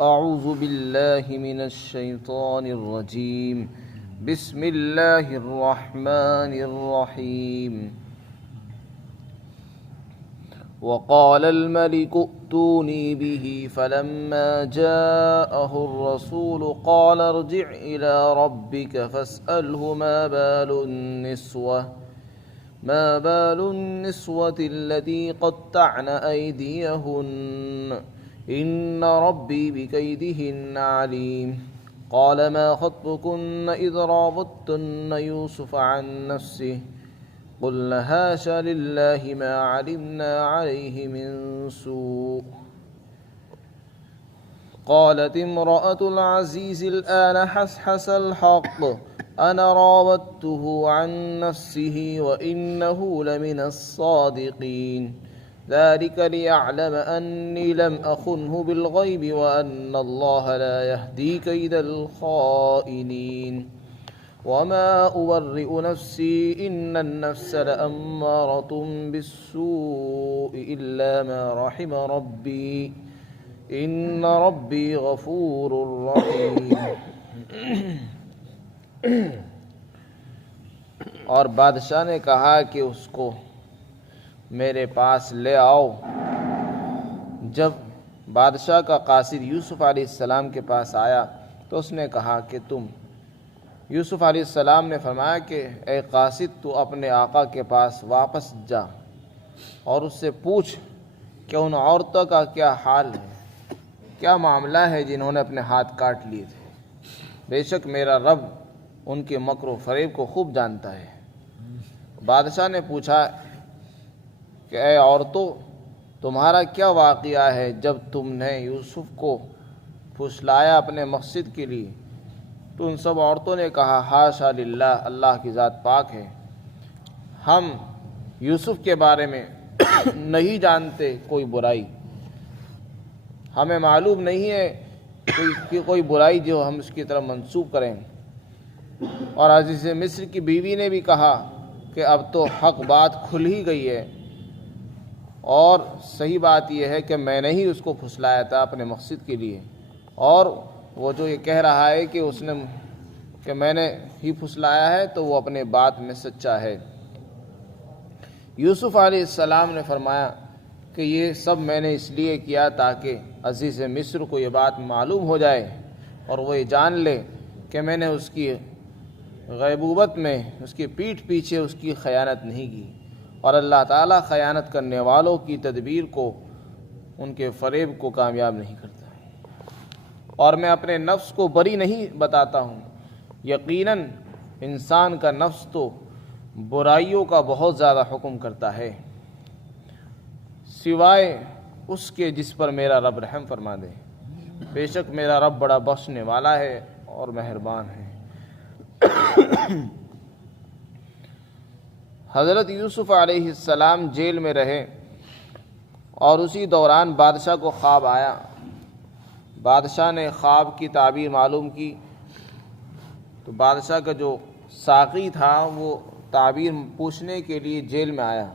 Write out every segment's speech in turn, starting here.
أعوذ بالله من الشيطان الرجيم. بسم الله الرحمن الرحيم. وقال الملك ائتوني به فلما جاءه الرسول قال ارجع إلى ربك فاسأله ما بال النسوة التي قطعن أيديهن إن ربي بكيدهن عليم. قال ما خطبكن إذ راودتن يوسف عن نفسه قلنا حاشا لله ما علمنا عليه من سوء. قالت امرأة العزيز الآن حسحس الحق أنا راودته عن نفسه وإنه لمن الصادقين. ذلك ليعلم أني لم أخنه بالغيب وأن الله لا يهدي كيد الخائنين. وما أبرئ نفسي إن النفس لأمارة بالسوء إلا ما رحم ربي إن ربي غفور رحيم. اور بادشاہ نے کہا کہ اس کو میرے پاس لے آؤ. جب بادشاہ کا قاصد یوسف علیہ السلام کے پاس آیا تو اس نے کہا کہ یوسف علیہ السلام نے فرمایا کہ اے قاصد تو اپنے آقا کے پاس واپس جا اور اس سے پوچھ کہ ان عورتوں کا کیا حال ہے، کیا معاملہ ہے جنہوں نے اپنے ہاتھ کاٹ لیے تھے. بے شک میرا رب ان کے مکر و فریب کو خوب جانتا ہے. بادشاہ نے پوچھا کہ اے عورتوں تمہارا کیا واقعہ ہے جب تم نے یوسف کو پھسلایا اپنے مقصد کے لیے؟ تو ان سب عورتوں نے کہا حاشا للہ، اللہ کی ذات پاک ہے، ہم یوسف کے بارے میں نہیں جانتے کوئی برائی، ہمیں معلوم نہیں ہے کہ کوئی برائی جو ہم اس کی طرف منسوب کریں. اور عزیز مصر کی بیوی نے بھی کہا کہ اب تو حق بات کھل ہی گئی ہے اور صحیح بات یہ ہے کہ میں نے ہی اس کو پھسلایا تھا اپنے مقصد کے لیے، اور وہ جو یہ کہہ رہا ہے کہ میں نے ہی پھسلایا ہے تو وہ اپنے بات میں سچا ہے. یوسف علیہ السلام نے فرمایا کہ یہ سب میں نے اس لیے کیا تاکہ عزیز مصر کو یہ بات معلوم ہو جائے اور وہ یہ جان لے کہ میں نے اس کی غیبوبت میں اس کی پیٹھ پیچھے اس کی خیانت نہیں کی، اور اللہ تعالیٰ خیانت کرنے والوں کی تدبیر کو، ان کے فریب کو کامیاب نہیں کرتا. اور میں اپنے نفس کو بری نہیں بتاتا ہوں، یقیناً انسان کا نفس تو برائیوں کا بہت زیادہ حکم کرتا ہے سوائے اس کے جس پر میرا رب رحم فرما دے. بے شک میرا رب بڑا بخشنے والا ہے اور مہربان ہے. حضرت یوسف علیہ السلام جیل میں رہے اور اسی دوران بادشاہ کو خواب آیا. بادشاہ نے خواب کی تعبیر معلوم کی تو بادشاہ کا جو ساقی تھا وہ تعبیر پوچھنے کے لیے جیل میں آیا.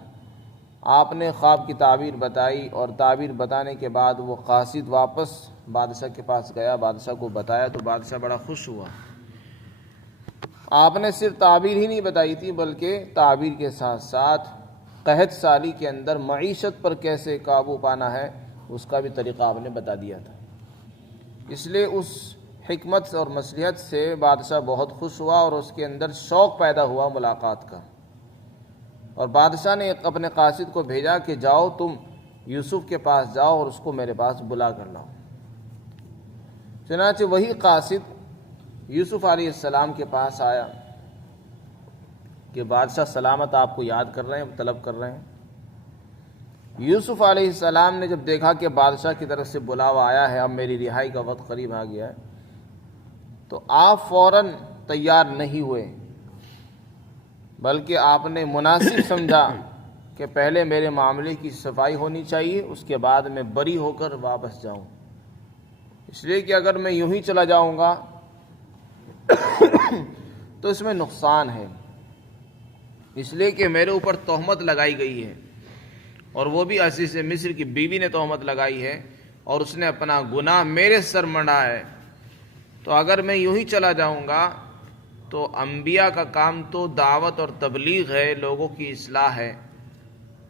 آپ نے خواب کی تعبیر بتائی اور تعبیر بتانے کے بعد وہ قاصد واپس بادشاہ کے پاس گیا، بادشاہ کو بتایا تو بادشاہ بڑا خوش ہوا. آپ نے صرف تعبیر ہی نہیں بتائی تھی بلکہ تعبیر کے ساتھ ساتھ قحط سالی کے اندر معیشت پر کیسے قابو پانا ہے اس کا بھی طریقہ آپ نے بتا دیا تھا. اس لیے اس حکمت اور مصلحت سے بادشاہ بہت خوش ہوا اور اس کے اندر شوق پیدا ہوا ملاقات کا. اور بادشاہ نے اپنے قاصد کو بھیجا کہ جاؤ تم یوسف کے پاس جاؤ اور اس کو میرے پاس بلا کر لاؤ. چنانچہ وہی قاصد یوسف علیہ السلام کے پاس آیا کہ بادشاہ سلامت آپ کو یاد کر رہے ہیں، طلب کر رہے ہیں. یوسف علیہ السلام نے جب دیکھا کہ بادشاہ کی طرف سے بلاوا آیا ہے، اب میری رہائی کا وقت قریب آ گیا ہے، تو آپ فوراً تیار نہیں ہوئے بلکہ آپ نے مناسب سمجھا کہ پہلے میرے معاملے کی صفائی ہونی چاہیے، اس کے بعد میں بری ہو کر واپس جاؤں. اس لیے کہ اگر میں یوں ہی چلا جاؤں گا تو اس میں نقصان ہے. اس لیے کہ میرے اوپر تہمت لگائی گئی ہے، اور وہ بھی عزیز مصر کی بیوی نے تہمت لگائی ہے اور اس نے اپنا گناہ میرے سر منڈا ہے، تو اگر میں یوں ہی چلا جاؤں گا تو انبیاء کا کام تو دعوت اور تبلیغ ہے، لوگوں کی اصلاح ہے،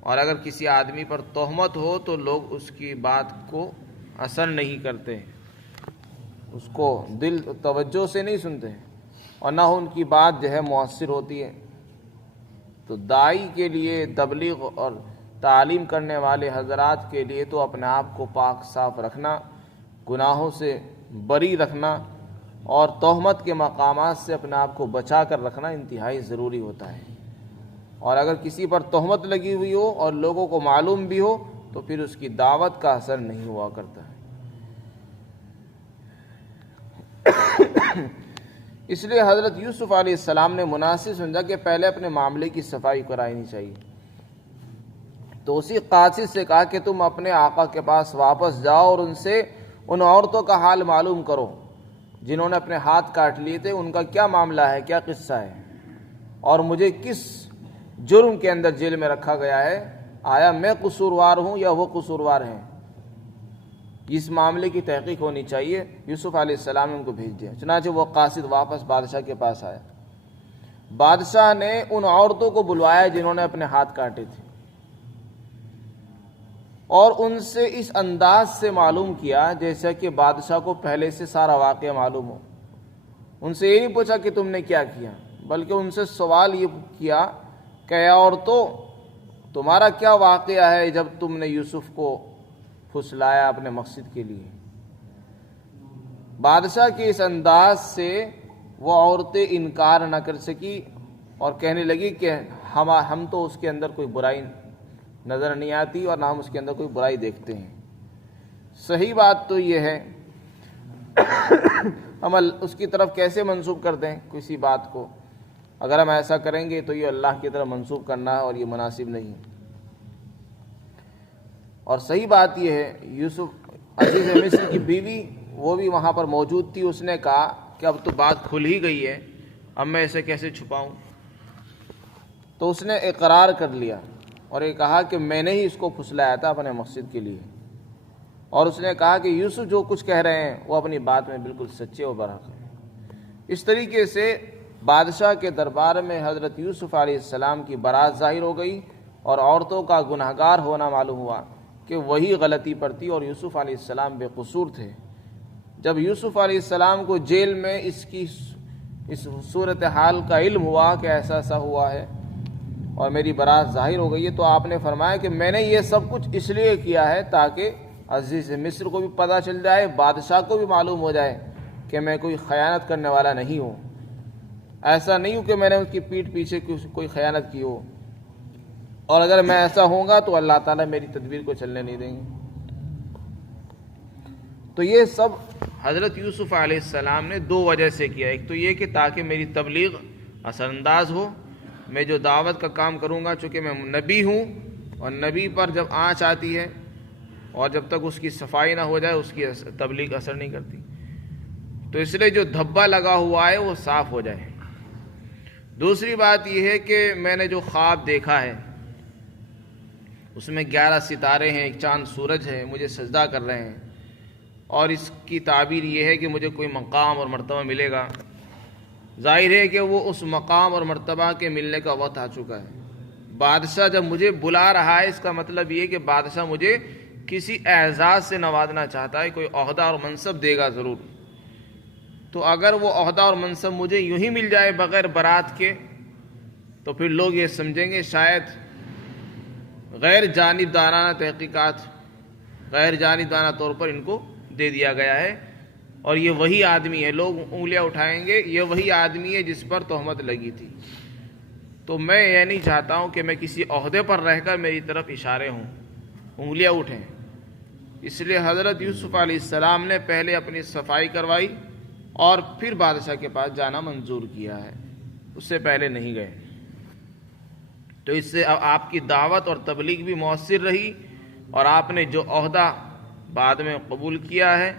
اور اگر کسی آدمی پر تہمت ہو تو لوگ اس کی بات کو اثر نہیں کرتے، اس کو دل توجہ سے نہیں سنتے، اور نہ ان کی بات جو ہے مؤثر ہوتی ہے۔ تو داعی کے لیے، تبلیغ اور تعلیم کرنے والے حضرات کے لیے تو اپنے آپ کو پاک صاف رکھنا، گناہوں سے بری رکھنا اور تہمت کے مقامات سے اپنے آپ کو بچا کر رکھنا انتہائی ضروری ہوتا ہے۔ اور اگر کسی پر تہمت لگی ہوئی ہو اور لوگوں کو معلوم بھی ہو تو پھر اس کی دعوت کا اثر نہیں ہوا کرتا ہے۔ اس لیے حضرت یوسف علیہ السلام نے مناسب سمجھا کہ پہلے اپنے معاملے کی صفائی کرانی چاہیے، تو اسی قاصد سے کہا کہ تم اپنے آقا کے پاس واپس جاؤ اور ان سے ان عورتوں کا حال معلوم کرو جنہوں نے اپنے ہاتھ کاٹ لیے تھے، ان کا کیا معاملہ ہے، کیا قصہ ہے، اور مجھے کس جرم کے اندر جیل میں رکھا گیا ہے، آیا میں قصوروار ہوں یا وہ قصوروار ہیں، اس معاملے کی تحقیق ہونی چاہیے۔ یوسف علیہ السلام نے ان کو بھیج دیا، چنانچہ وہ قاصد واپس بادشاہ کے پاس آیا۔ بادشاہ نے ان عورتوں کو بلوایا جنہوں نے اپنے ہاتھ کاٹے تھے، اور ان سے اس انداز سے معلوم کیا جیسا کہ بادشاہ کو پہلے سے سارا واقعہ معلوم ہو۔ ان سے یہ نہیں پوچھا کہ تم نے کیا کیا، بلکہ ان سے سوال یہ کیا کہ اے عورتوں، تمہارا کیا واقعہ ہے جب تم نے یوسف کو پھسلایا اپنے مقصد کے لیے۔ بادشاہ کے اس انداز سے وہ عورتیں انکار نہ کر سکی اور کہنے لگی کہ ہم تو اس کے اندر کوئی برائی نظر نہیں آتی اور نہ ہم اس کے اندر کوئی برائی دیکھتے ہیں۔ صحیح بات تو یہ ہے، ہم اس کی طرف کیسے منسوب کر دیں کسی بات کو؟ اگر ہم ایسا کریں گے تو یہ اللہ کی طرف منسوب کرنا ہے اور یہ مناسب نہیں۔ اور صحیح بات یہ ہے، یوسف عزیز مصر کی بیوی وہ بھی وہاں پر موجود تھی، اس نے کہا کہ اب تو بات کھل ہی گئی ہے، اب میں اسے کیسے چھپاؤں؟ تو اس نے اقرار کر لیا اور یہ کہا کہ میں نے ہی اس کو پھسلایا تھا اپنے مقصد کے لیے، اور اس نے کہا کہ یوسف جو کچھ کہہ رہے ہیں وہ اپنی بات میں بالکل سچے و برحق ہیں۔ اس طریقے سے بادشاہ کے دربار میں حضرت یوسف علیہ السلام کی برات ظاہر ہو گئی اور عورتوں کا گنہگار ہونا معلوم ہوا کہ وہی غلطی پر تھی اور یوسف علیہ السلام بے قصور تھے۔ جب یوسف علیہ السلام کو جیل میں اس صورتحال کا علم ہوا کہ ایسا ایسا ہوا ہے اور میری برات ظاہر ہو گئی ہے، تو آپ نے فرمایا کہ میں نے یہ سب کچھ اس لیے کیا ہے تاکہ عزیز مصر کو بھی پتہ چل جائے، بادشاہ کو بھی معلوم ہو جائے کہ میں کوئی خیانت کرنے والا نہیں ہوں۔ ایسا نہیں ہوں کہ میں نے اس کی پیٹھ پیچھے کوئی خیانت کی ہو، اور اگر میں ایسا ہوں گا تو اللہ تعالیٰ میری تدبیر کو چلنے نہیں دیں گے۔ تو یہ سب حضرت یوسف علیہ السلام نے دو وجہ سے کیا، ایک تو یہ کہ تاکہ میری تبلیغ اثر انداز ہو، میں جو دعوت کا کام کروں گا، چونکہ میں نبی ہوں اور نبی پر جب آنچ آتی ہے اور جب تک اس کی صفائی نہ ہو جائے اس کی تبلیغ اثر نہیں کرتی، تو اس لیے جو دھبا لگا ہوا ہے وہ صاف ہو جائے۔ دوسری بات یہ ہے کہ میں نے جو خواب دیکھا ہے اس میں 11 ستارے ہیں، ایک چاند سورج ہے، مجھے سجدہ کر رہے ہیں، اور اس کی تعبیر یہ ہے کہ مجھے کوئی مقام اور مرتبہ ملے گا۔ ظاہر ہے کہ وہ اس مقام اور مرتبہ کے ملنے کا وقت آ چکا ہے۔ بادشاہ جب مجھے بلا رہا ہے، اس کا مطلب یہ کہ بادشاہ مجھے کسی اعزاز سے نوازنا چاہتا ہے، کوئی عہدہ اور منصب دے گا ضرور۔ تو اگر وہ عہدہ اور منصب مجھے یوں ہی مل جائے بغیر برات کے، تو پھر لوگ یہ سمجھیں گے شاید غیر جانبدارانہ تحقیقات، غیر جانبدارانہ طور پر ان کو دے دیا گیا ہے، اور یہ وہی آدمی ہے، لوگ انگلیاں اٹھائیں گے یہ وہی آدمی ہے جس پر تہمت لگی تھی۔ تو میں یہ نہیں چاہتا ہوں کہ میں کسی عہدے پر رہ کر میری طرف اشارے ہوں، انگلیاں اٹھیں۔ اس لیے حضرت یوسف علیہ السلام نے پہلے اپنی صفائی کروائی اور پھر بادشاہ کے پاس جانا منظور کیا ہے، اس سے پہلے نہیں گئے۔ تو اس سے آپ کی دعوت اور تبلیغ بھی مؤثر رہی، اور آپ نے جو عہدہ بعد میں قبول کیا ہے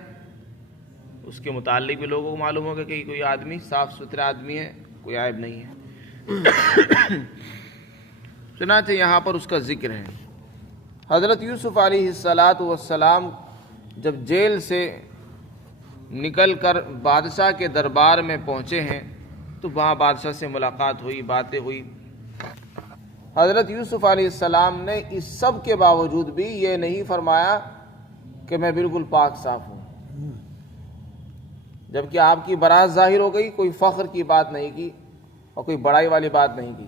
اس کے متعلق بھی لوگوں کو معلوم ہوگا کہ کوئی آدمی صاف ستھرا آدمی ہے، کوئی عیب نہیں ہے۔ چنانچہ یہاں پر اس کا ذکر ہے۔ حضرت یوسف علیہ السلام جب جیل سے نکل کر بادشاہ کے دربار میں پہنچے ہیں تو وہاں بادشاہ سے ملاقات ہوئی، باتیں ہوئی۔ حضرت یوسف علیہ السلام نے اس سب کے باوجود بھی یہ نہیں فرمایا کہ میں بالکل پاک صاف ہوں، جبکہ آپ کی برات ظاہر ہو گئی، کوئی فخر کی بات نہیں کی اور کوئی بڑائی والی بات نہیں کی،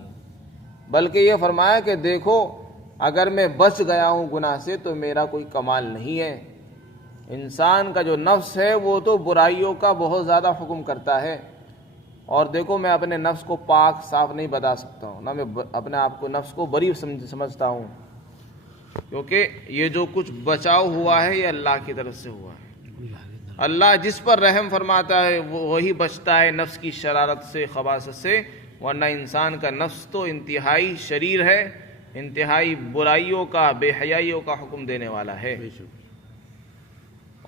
بلکہ یہ فرمایا کہ دیکھو اگر میں بچ گیا ہوں گناہ سے تو میرا کوئی کمال نہیں ہے۔ انسان کا جو نفس ہے وہ تو برائیوں کا بہت زیادہ حکم کرتا ہے، اور دیکھو میں اپنے نفس کو پاک صاف نہیں بتا سکتا ہوں، نہ میں اپنے آپ کو نفس کو بری سمجھتا ہوں، کیونکہ یہ جو کچھ بچاؤ ہوا ہے یہ اللہ کی طرف سے ہوا ہے۔ اللہ جس پر رحم فرماتا ہے وہی بچتا ہے نفس کی شرارت سے، خباثت سے، ورنہ انسان کا نفس تو انتہائی شریر ہے، انتہائی برائیوں کا، بے حیائیوں کا حکم دینے والا ہے۔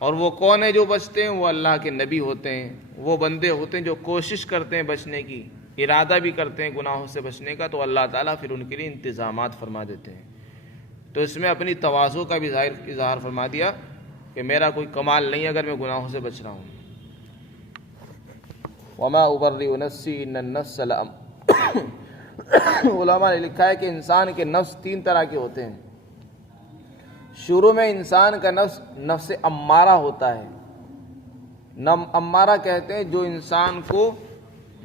اور وہ کون ہے جو بچتے ہیں؟ وہ اللہ کے نبی ہوتے ہیں، وہ بندے ہوتے ہیں جو کوشش کرتے ہیں بچنے کی، ارادہ بھی کرتے ہیں گناہوں سے بچنے کا، تو اللہ تعالیٰ پھر ان کے لیے انتظامات فرما دیتے ہیں۔ تو اس میں اپنی تواضع کا بھی اظہار فرما دیا کہ میرا کوئی کمال نہیں اگر میں گناہوں سے بچ رہا ہوں۔ وما ابرئ نفسی ان النفس علماء نے لکھا ہے کہ انسان کے نفس تین طرح کے ہوتے ہیں۔ شروع میں انسان کا نفس امارہ ہوتا ہے۔ امارہ کہتے ہیں جو انسان کو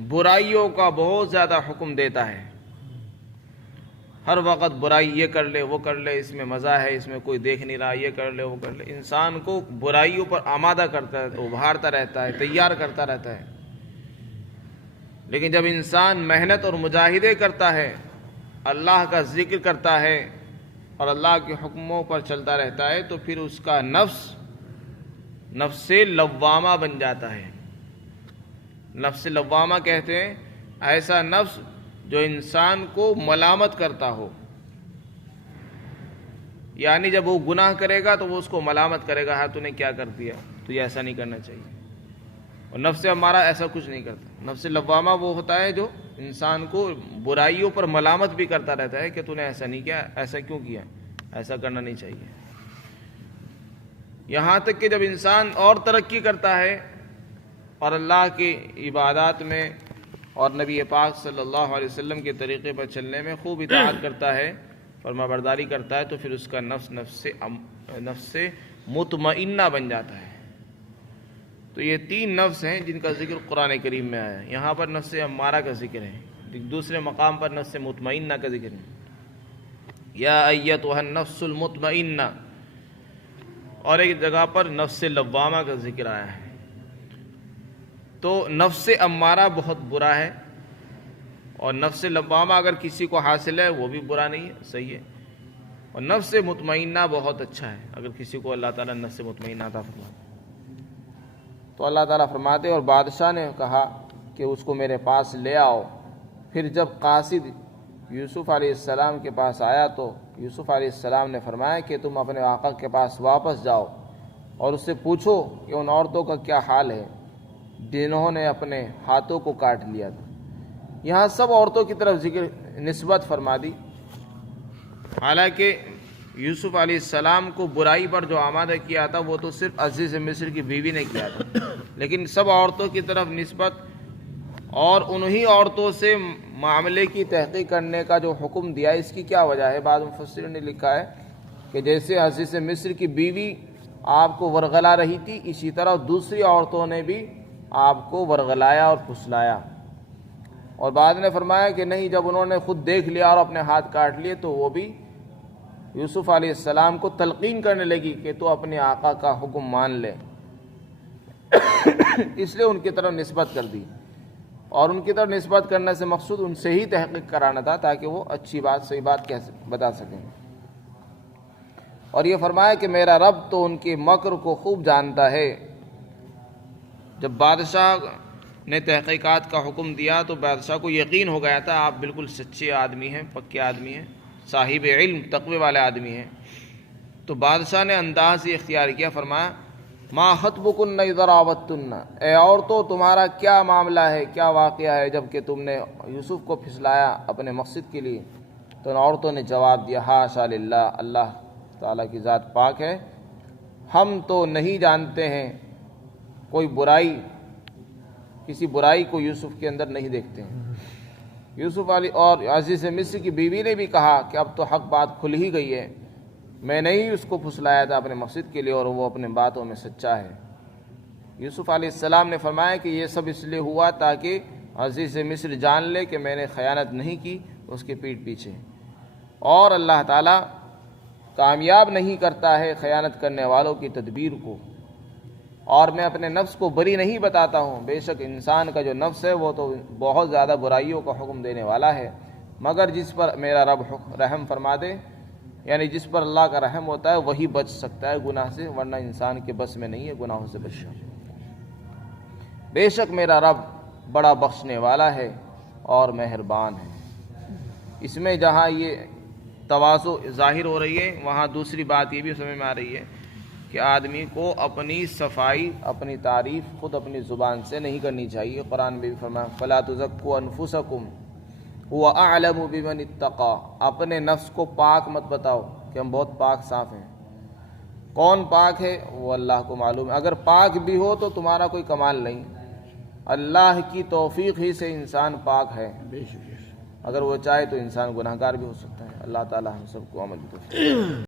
برائیوں کا بہت زیادہ حکم دیتا ہے، ہر وقت برائی، یہ کر لے وہ کر لے، اس میں مزہ ہے، اس میں کوئی دیکھ نہیں رہا، یہ کر لے وہ کر لے، انسان کو برائیوں پر آمادہ کرتا ہے، ابھارتا رہتا ہے، تیار کرتا رہتا ہے۔ لیکن جب انسان محنت اور مجاہدے کرتا ہے، اللہ کا ذکر کرتا ہے اور اللہ کے حکموں پر چلتا رہتا ہے، تو پھر اس کا نفس لوامہ بن جاتا ہے۔ نفس لوامہ کہتے ہیں ایسا نفس جو انسان کو ملامت کرتا ہو، یعنی جب وہ گناہ کرے گا تو وہ اس کو ملامت کرے گا، ہاں تو نے کیا کر دیا، تجھے ایسا نہیں کرنا چاہیے۔ اور نفس ہمارا ایسا کچھ نہیں کرتا۔ نفس لوامہ وہ ہوتا ہے جو انسان کو برائیوں پر ملامت بھی کرتا رہتا ہے کہ تو نے ایسا نہیں کیا، ایسا کیوں کیا، ایسا کرنا نہیں چاہیے۔ یہاں تک کہ جب انسان اور ترقی کرتا ہے اور اللہ کی عبادات میں اور نبی پاک صلی اللہ علیہ وسلم کے طریقے پر چلنے میں خوب اطاعت کرتا ہے، فرما برداری کرتا ہے، تو پھر اس کا نفس مطمئنہ بن جاتا ہے۔ تو یہ تین نفس ہیں جن کا ذکر قرآن کریم میں آیا ہے۔ یہاں پر نفس امارہ کا ذکر ہے، دوسرے مقام پر نفس مطمئنہ کا ذکر ہے، یا ایتھا النفس المطمئنہ، اور ایک جگہ پر نفس لوامہ کا ذکر آیا ہے۔ تو نفس امارہ بہت برا ہے، اور نفس لوامہ اگر کسی کو حاصل ہے وہ بھی برا نہیں ہے، صحیح ہے، اور نفس مطمئنہ بہت اچھا ہے اگر کسی کو اللہ تعالیٰ نفس مطمئنہ عطا فرمائے۔ تو اللہ تعالیٰ فرماتے، اور بادشاہ نے کہا کہ اس کو میرے پاس لے آؤ۔ پھر جب قاصد یوسف علیہ السلام کے پاس آیا تو یوسف علیہ السلام نے فرمایا کہ تم اپنے آقا کے پاس واپس جاؤ اور اس سے پوچھو کہ ان عورتوں کا کیا حال ہے جنہوں نے اپنے ہاتھوں کو کاٹ لیا تھا۔ یہاں سب عورتوں کی طرف نسبت فرما دی، حالانکہ یوسف علیہ السلام کو برائی پر جو آمادہ کیا تھا وہ تو صرف عزیز مصر کی بیوی نے کیا تھا، لیکن سب عورتوں کی طرف نسبت اور انہی عورتوں سے معاملے کی تحقیق کرنے کا جو حکم دیا، اس کی کیا وجہ ہے؟ بعض مفسرین نے لکھا ہے کہ جیسے عزیز مصر کی بیوی آپ کو ورغلا رہی تھی، اسی طرح دوسری عورتوں نے بھی آپ کو ورغلایا اور پھسلایا۔ اور بعض نے فرمایا کہ نہیں، جب انہوں نے خود دیکھ لیا اور اپنے ہاتھ کاٹ لیے تو وہ بھی یوسف علیہ السلام کو تلقین کرنے لگی کہ تو اپنے آقا کا حکم مان لے، اس لیے ان کی طرف نسبت کر دی، اور ان کی طرف نسبت کرنے سے مقصود ان سے ہی تحقیق کرانا تھا تاکہ وہ اچھی بات، صحیح بات بتا سکیں۔ اور یہ فرمایا کہ میرا رب تو ان کے مکر کو خوب جانتا ہے۔ جب بادشاہ نے تحقیقات کا حکم دیا تو بادشاہ کو یقین ہو گیا تھا آپ بالکل سچے آدمی ہیں، پکے آدمی ہیں، صاحب علم تقوی والے آدمی ہیں۔ تو بادشاہ نے انداز یہ اختیار کیا، فرمایا ما خطبکن اذا راوتن، اے عورتوں تمہارا کیا معاملہ ہے، کیا واقعہ ہے جب کہ تم نے یوسف کو پھسلایا اپنے مقصد کے لیے؟ تو ان عورتوں نے جواب دیا حاشا للہ، اللہ تعالیٰ کی ذات پاک ہے، ہم تو نہیں جانتے ہیں کوئی برائی، کسی برائی کو یوسف کے اندر نہیں دیکھتے ہیں۔ یوسف علیہ اور عزیز مصر کی بیوی نے بھی کہا کہ اب تو حق بات کھل ہی گئی ہے، میں نے ہی اس کو پھسلایا تھا اپنے مقصد کے لیے اور وہ اپنے باتوں میں سچا ہے۔ یوسف علیہ السلام نے فرمایا کہ یہ سب اس لیے ہوا تاکہ عزیز مصر جان لے کہ میں نے خیانت نہیں کی اس کے پیٹھ پیچھے، اور اللہ تعالیٰ کامیاب نہیں کرتا ہے خیانت کرنے والوں کی تدبیر کو، اور میں اپنے نفس کو بری نہیں بتاتا ہوں، بے شک انسان کا جو نفس ہے وہ تو بہت زیادہ برائیوں کا حکم دینے والا ہے، مگر جس پر میرا رب رحم فرما دے، یعنی جس پر اللہ کا رحم ہوتا ہے وہی بچ سکتا ہے گناہ سے، ورنہ انسان کے بس میں نہیں ہے گناہوں سے بچنا۔ بے شک میرا رب بڑا بخشنے والا ہے اور مہربان ہے۔ اس میں جہاں یہ تواضع ظاہر ہو رہی ہے، وہاں دوسری بات یہ بھی سمجھ میں آ رہی ہے کہ آدمی کو اپنی صفائی، اپنی تعریف خود اپنی زبان سے نہیں کرنی چاہیے۔ قرآن میں بھی فرمایا فَلَا تُزَكُّوا أَنفُسَكُمْ هُوَ أَعْلَمُ بِمَنِ اتَّقَىٰ، اپنے نفس کو پاک مت بتاؤ کہ ہم بہت پاک صاف ہیں۔ کون پاک ہے وہ اللہ کو معلوم ہے، اگر پاک بھی ہو تو تمہارا کوئی کمال نہیں، اللہ کی توفیق ہی سے انسان پاک ہے، اگر وہ چاہے تو انسان گناہگار بھی ہو سکتا ہے۔ اللہ تعالی ہم سب کو عمل کی توفیق